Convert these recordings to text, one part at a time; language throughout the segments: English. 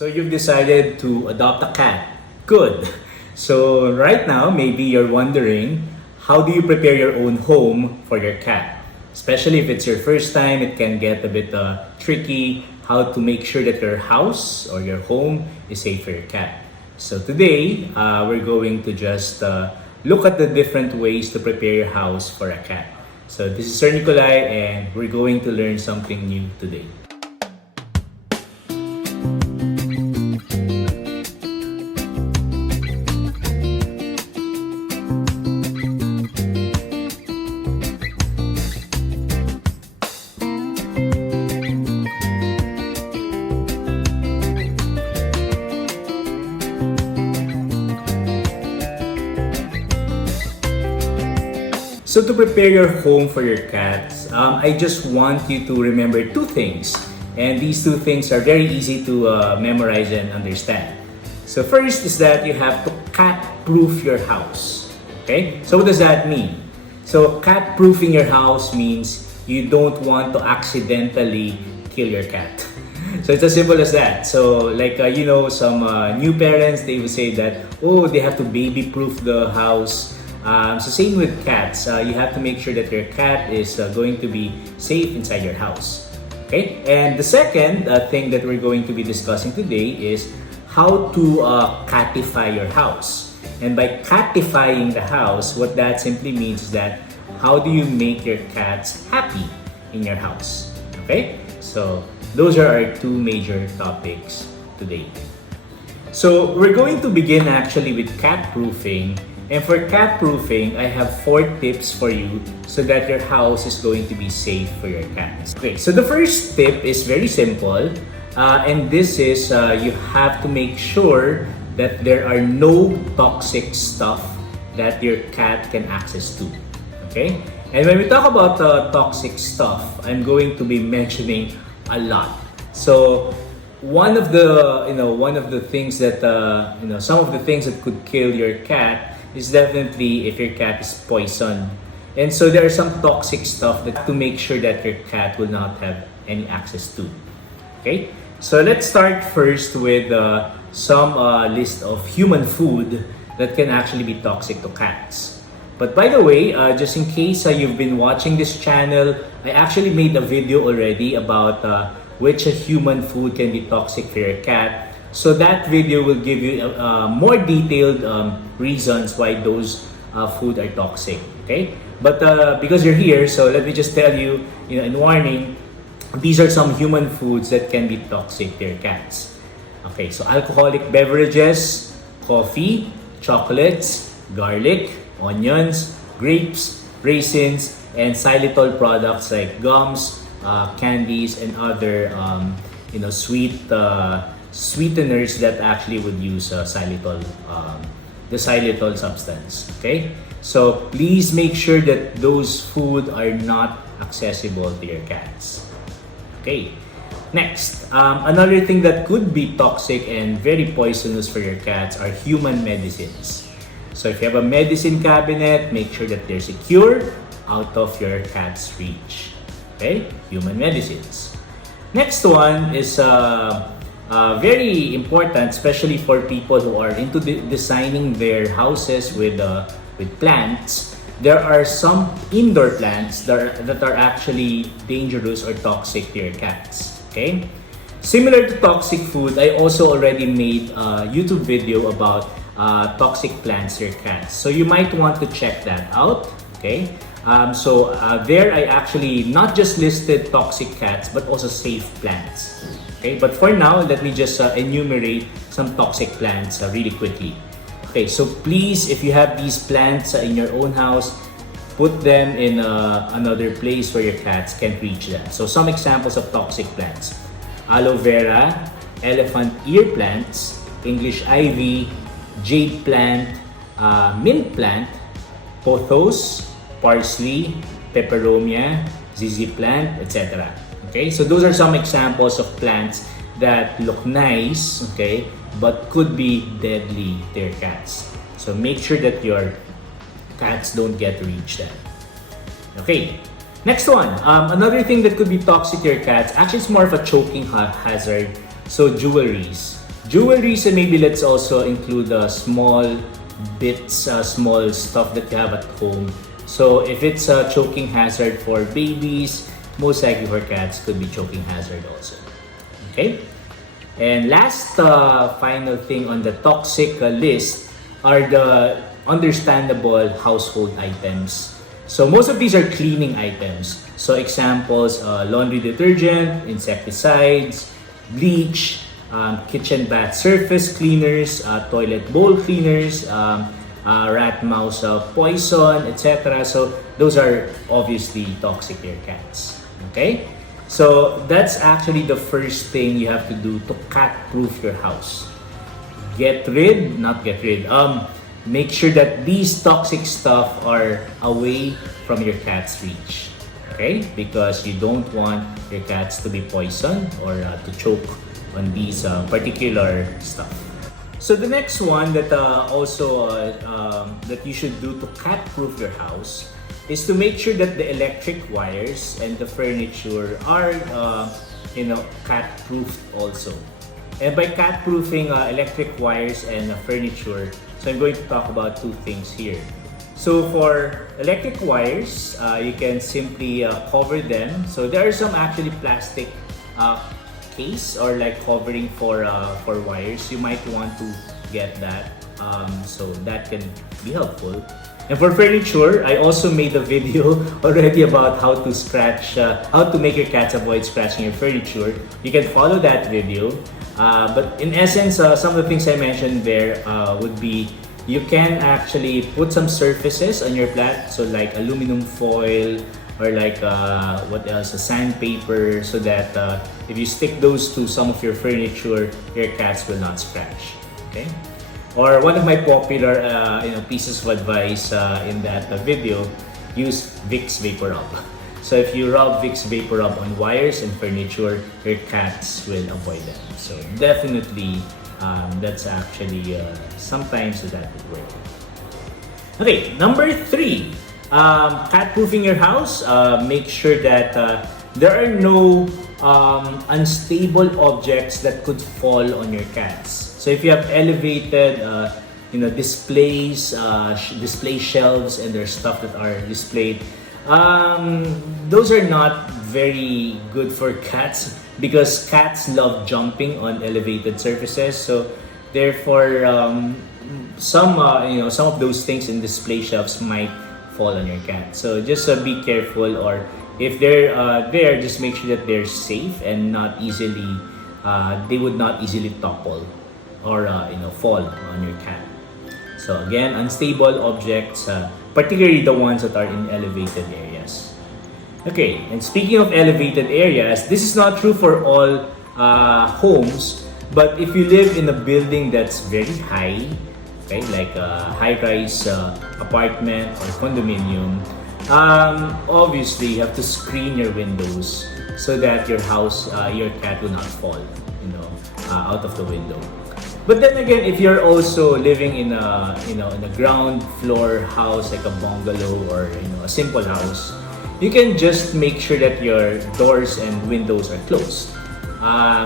So you've decided to adopt a cat. Good. So right now, maybe you're wondering, how do you prepare your own home for your cat? Especially if it's your first time, it can get a bit tricky how to make sure that your house or your home is safe for your cat. So today, we're going to just look at the different ways to prepare your house for a cat. So this is SirNicolay and we're going to learn something new today. So to prepare your home for your cats, I just want you to remember two things. And these two things are very easy to memorize and understand. So first is that you have to cat-proof your house. Okay? So what does that mean? So cat-proofing your house means you don't want to accidentally kill your cat. So it's as simple as that. So like, some new parents, they will say that, oh, they have to baby-proof the house. So same with cats, you have to make sure that your cat is going to be safe inside your house. Okay? And the second thing that we're going to be discussing today is how to catify your house. And by catifying the house, what that simply means is that how do you make your cats happy in your house? Okay? So those are our two major topics today. So we're going to begin actually with cat proofing. And for cat proofing, I have 4 tips for you so that your house is going to be safe for your cats. Okay, so the first tip is very simple. And this is you have to make sure that there are no toxic stuff that your cat can access to. Okay? And when we talk about toxic stuff, I'm going to be mentioning a lot. So one of the things that some of the things that could kill your cat is definitely if your cat is poisoned. And so there are some toxic stuff that to make sure that your cat will not have any access to. Okay? So let's start first with some list of human food that can actually be toxic to cats. But by the way, just in case you've been watching this channel, I actually made a video already about which human food can be toxic for your cat. So that video will give you more detailed reasons why those food are toxic. Okay, but because you're here, so let me just tell you, in warning, these are some human foods that can be toxic to your cats. Okay, so alcoholic beverages, coffee, chocolates, garlic, onions, grapes, raisins, and xylitol products like gums, candies, and other sweeteners that actually would use xylitol, the xylitol substance. Okay, so please make sure that those food are not accessible to your cats. Okay, next, another thing that could be toxic and very poisonous for your cats are human medicines. So if you have a medicine cabinet, make sure that they're secure out of your cat's reach. Okay, human medicines. Next one is very important, especially for people who are into designing their houses with plants. There are some indoor plants that are actually dangerous or toxic to your cats. Okay? Similar to toxic food, I also already made a YouTube video about toxic plants to your cats. So you might want to check that out. Okay? There I actually not just listed toxic cats but also safe plants. Okay, but for now, let me just enumerate some toxic plants really quickly. Okay, so please, if you have these plants in your own house, put them in another place where your cats can't reach them. So some examples of toxic plants: aloe vera, elephant ear plants, English ivy, jade plant, mint plant, pothos, parsley, peperomia, zizi plant, etc. Okay, so those are some examples of plants that look nice, okay, but could be deadly to your cats. So make sure that your cats don't get to reach them. Okay, next one. Another thing that could be toxic to your cats, actually it's more of a choking hazard. So jewelries. Jewelry, so maybe let's also include small bits, small stuff that you have at home. So if it's a choking hazard for babies, most likely for cats could be choking hazard also. Okay? And last final thing on the toxic list are the understandable household items. So most of these are cleaning items. So examples, laundry detergent, insecticides, bleach, kitchen bath surface cleaners, toilet bowl cleaners, rat mouse poison, etc. So those are obviously toxic to your cats. Okay? So that's actually the first thing you have to do to cat-proof your house. Make sure that these toxic stuff are away from your cat's reach. Okay? Because you don't want your cats to be poisoned or to choke on these particular stuff. So the next one that that you should do to cat-proof your house is to make sure that the electric wires and the furniture are cat-proofed also. And by cat-proofing electric wires and furniture, so I'm going to talk about two things here. So for electric wires, you can simply cover them. So there are some actually plastic case or like covering for wires. You might want to get that. So that can be helpful. And for furniture, I also made a video already about how to make your cats avoid scratching your furniture. You can follow that video. But in essence, some of the things I mentioned there would be you can actually put some surfaces on your plat, so like aluminum foil or like what else, a sandpaper, so that if you stick those to some of your furniture, your cats will not scratch. Okay. Or one of my popular pieces of advice in that video, use Vicks Vapor Rub. So if you rub Vicks Vapor Rub on wires and furniture, your cats will avoid them. So definitely, that's actually sometimes that would work. Okay, number 3, cat-proofing your house. Make sure that there are no unstable objects that could fall on your cats. So if you have elevated, displays, display shelves, and there's stuff that are displayed, those are not very good for cats because cats love jumping on elevated surfaces. So therefore, some of those things in display shelves might fall on your cat. So just be careful, or if they're there, just make sure that they're safe and not easily, they would not easily topple or fall on your cat. So again, unstable objects, particularly the ones that are in elevated areas. Okay, and speaking of elevated areas, this is not true for all homes, but if you live in a building that's very high, okay, like a high-rise apartment or condominium, obviously you have to screen your windows so that your cat will not fall, out of the window. But then again, if you're also living in a ground floor house, like a bungalow or a simple house, you can just make sure that your doors and windows are closed.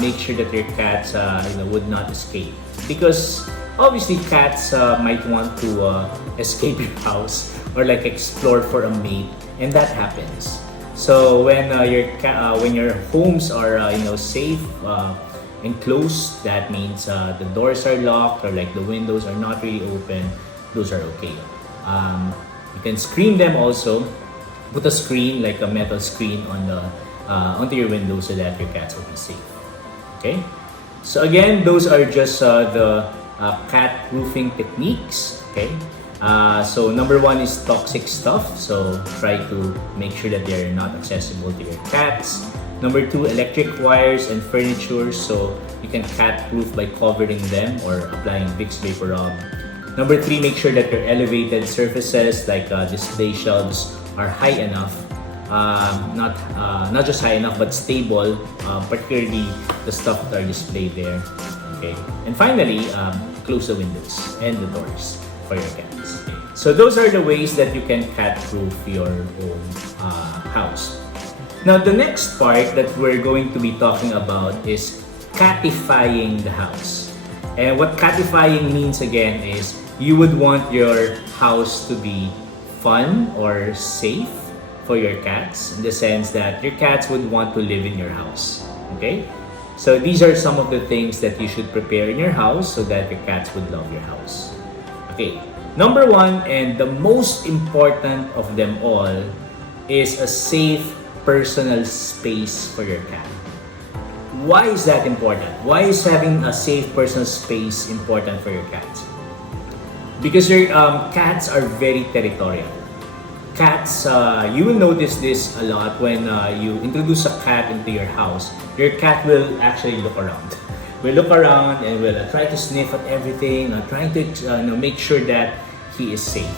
Make sure that your cats would not escape, because obviously cats might want to escape your house or like explore for a mate, and that happens. So when your homes are safe, enclosed, that means the doors are locked or like the windows are not really open, those are okay. You can screen them also. Put a screen, like a metal screen, on the onto your window so that your cats will be safe. Okay, so again, those are just the cat proofing techniques. Okay, so number 1 is toxic stuff, so try to make sure that they are not accessible to your cats. Number 2, electric wires and furniture, so you can cat-proof by covering them or applying Vicks Vapor Rub. Number 3, make sure that your elevated surfaces like display shelves are high enough, not just high enough but stable, particularly the stuff that are displayed there. Okay, and finally, close the windows and the doors for your cats. Okay. So those are the ways that you can cat-proof your own house. Now, the next part that we're going to be talking about is catifying the house. And what catifying means again is you would want your house to be fun or safe for your cats, in the sense that your cats would want to live in your house. Okay? So these are some of the things that you should prepare in your house so that your cats would love your house. Okay, number one, and the most important of them all, is a safe personal space for your cat. Why is that important? Why is having a safe personal space important for your cats? Because your cats are very territorial. Cats, you will notice this a lot when you introduce a cat into your house. Your cat will actually look around. Will look around and will try to sniff at everything, trying to make sure that he is safe.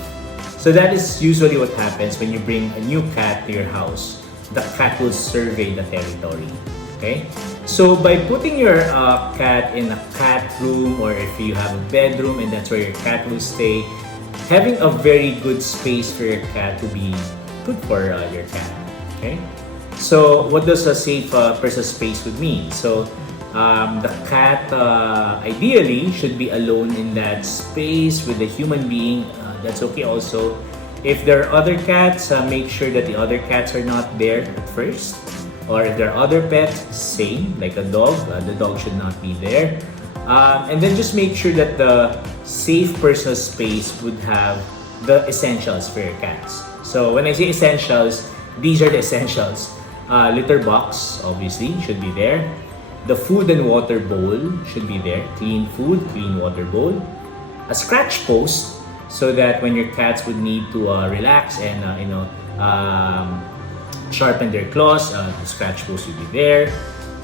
So that is usually what happens when you bring a new cat to your house. The cat will survey the territory. Okay? So by putting your cat in a cat room, or if you have a bedroom and that's where your cat will stay, having a very good space for your cat to be good for your cat. Okay? So what does a safe personal space would mean? So the cat ideally should be alone in that space with a human being. That's okay also. If there are other cats, make sure that the other cats are not there at first. Or if there are other pets, same, like a dog, the dog should not be there. And then just make sure that the safe personal space would have the essentials for your cats. So when I say essentials, these are the essentials. Litter box, obviously, should be there. The food and water bowl should be there. Clean food, clean water bowl. A scratch post, so that when your cats would need to relax and sharpen their claws, the scratch post will be there.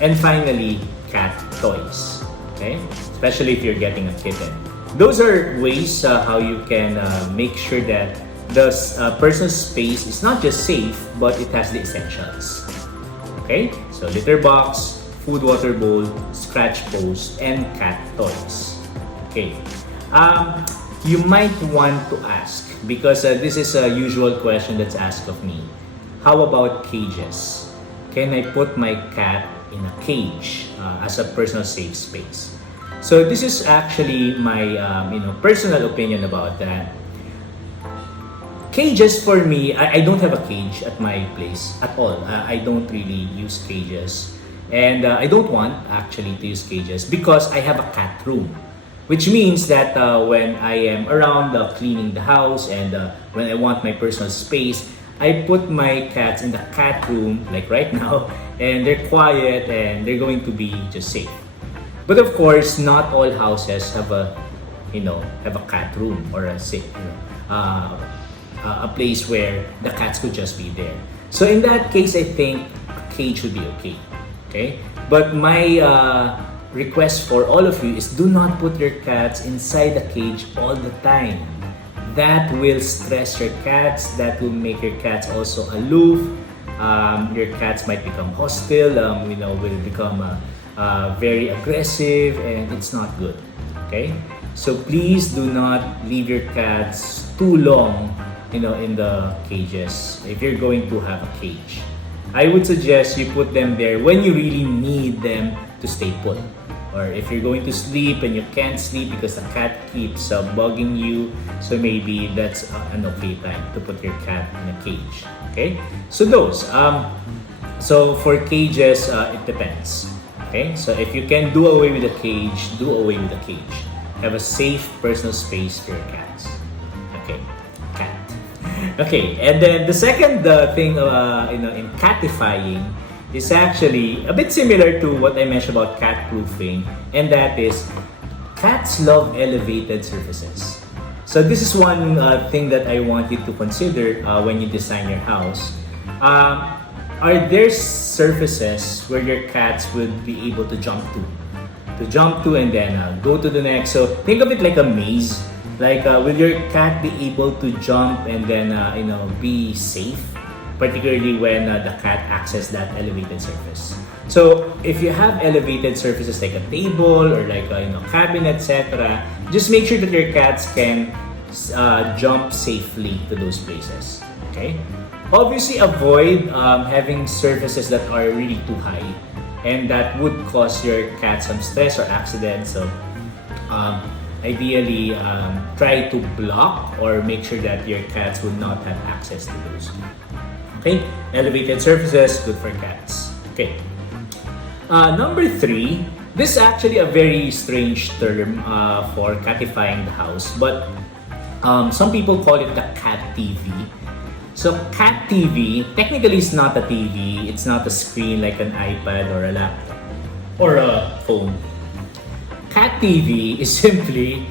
And finally, cat toys. Okay, especially if you're getting a kitten. Those are ways how you can make sure that the personal space is not just safe, but it has the essentials. Okay, so litter box, food water bowl, scratch post, and cat toys. Okay, you might want to ask, because this is a usual question that's asked of me. How about cages? Can I put my cat in a cage as a personal safe space? So this is actually my personal opinion about that. Cages for me, I don't have a cage at my place at all. I don't really use cages. And I don't want actually to use cages because I have a cat room. Which means that when I am around cleaning the house and when I want my personal space, I put my cats in the cat room, like right now, and they're quiet and they're going to be just safe. But of course, not all houses have a cat room or a place where the cats could just be there. So in that case, I think a cage would be okay. Okay, but my request for all of you is do not put your cats inside the cage all the time. That will stress your cats. That will make your cats also aloof. Your cats might become hostile. Will become very aggressive, and it's not good. Okay, so please do not leave your cats too long, in the cages. If you're going to have a cage, I would suggest you put them there when you really need them to stay put. Or if you're going to sleep and you can't sleep because the cat keeps bugging you, so maybe that's an okay time to put your cat in a cage. Okay, so those. So for cages, it depends. Okay, so if you can do away with the cage, do away with the cage. Have a safe personal space for your cats. Okay, cat. Okay, and then the second thing, in catifying, is actually a bit similar to what I mentioned about catproofing, and that is cats love elevated surfaces. So this is one thing that I want you to consider when you design your house. Are there surfaces where your cats would be able to jump to and then go to the next? So think of it like a maze. Like will your cat be able to jump and then be safe? Particularly when the cat accesses that elevated surface. So if you have elevated surfaces like a table or like a cabinet, etc., just make sure that your cats can jump safely to those places. Okay. Obviously, avoid having surfaces that are really too high, and that would cause your cat some stress or accidents. So um, ideally try to block or make sure that your cats will not have access to those. Okay, elevated surfaces, good for cats. Okay. Number 3, this is actually a very strange term for catifying the house, but some people call it the cat TV. So cat TV, technically it's not a TV, it's not a screen like an iPad or a laptop or a phone. Cat TV is simply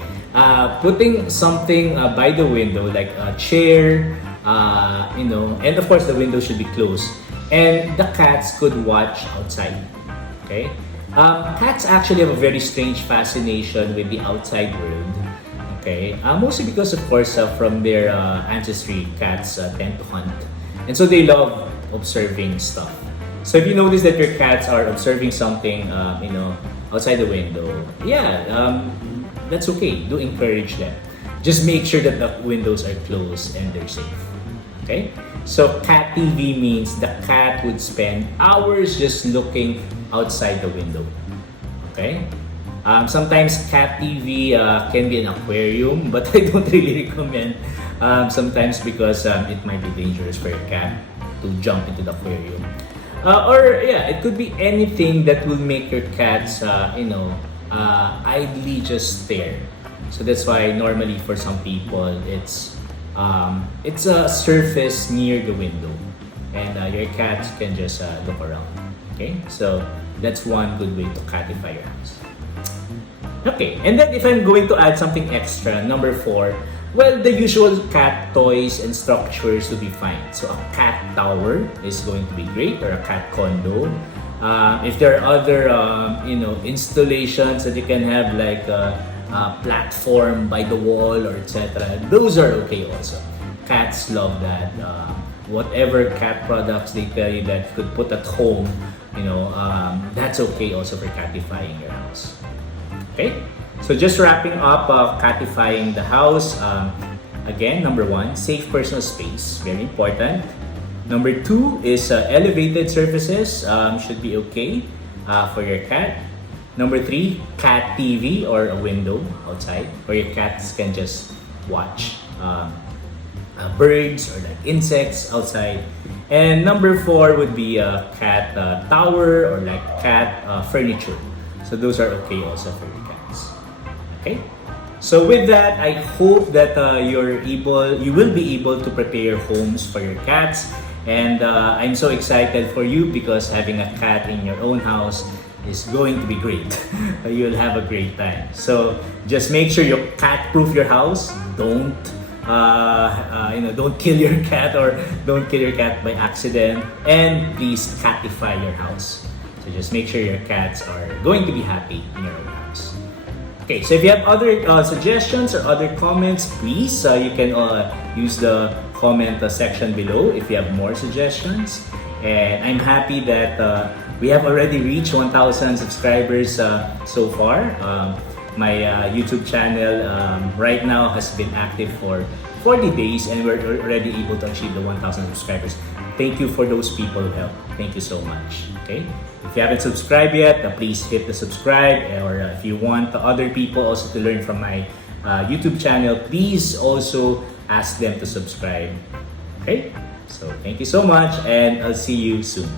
putting something by the window like a chair, and of course the window should be closed, and the cats could watch outside. Okay, cats actually have a very strange fascination with the outside world. Okay, mostly because of course from their ancestry, cats tend to hunt, and so they love observing stuff. So if you notice that your cats are observing something, outside the window, that's okay. Do encourage them. Just make sure that the windows are closed and they're safe. Okay? So cat TV means the cat would spend hours just looking outside the window. Okay? Sometimes cat TV can be an aquarium, but I don't really recommend sometimes because it might be dangerous for your cat to jump into the aquarium. It could be anything that will make your cats, idly just stare. So that's why normally for some people it's a surface near the window, and your cats can just look around. Okay, so that's one good way to catify your house. Okay, and then if I'm going to add something extra, number 4, well, the usual cat toys and structures will be fine. So a cat tower is going to be great, or a cat condo. If there are other, installations that you can have, like a platform by the wall or etc., those are okay also. Cats love that. Whatever cat products they tell you that you could put at home, that's okay also for catifying your house. Okay, so just wrapping up catifying the house. Again, number 1, safe personal space, very important. Number 2 is elevated surfaces, should be okay for your cat. Number 3, cat TV or a window outside where your cats can just watch birds or like insects outside. And number 4 would be a cat tower or like cat furniture. So those are okay also for your cats. Okay. So with that, I hope that you will be able to prepare homes for your cats. And I'm so excited for you because having a cat in your own house is going to be great. You'll have a great time. So just make sure you cat-proof your house. Don't kill your cat or don't kill your cat by accident. And please catify your house. So just make sure your cats are going to be happy in your own house. Okay, so if you have other suggestions or other comments, please, you can use the comment section below if you have more suggestions. And I'm happy that we have already reached 1,000 subscribers so far. My YouTube channel right now has been active for 40 days and we're already able to achieve the 1,000 subscribers. Thank you for those people who helped. Thank you so much. Okay, if you haven't subscribed yet, please hit the subscribe. Or if you want other people also to learn from my YouTube channel, please also ask them to subscribe. Okay, so thank you so much and I'll see you soon.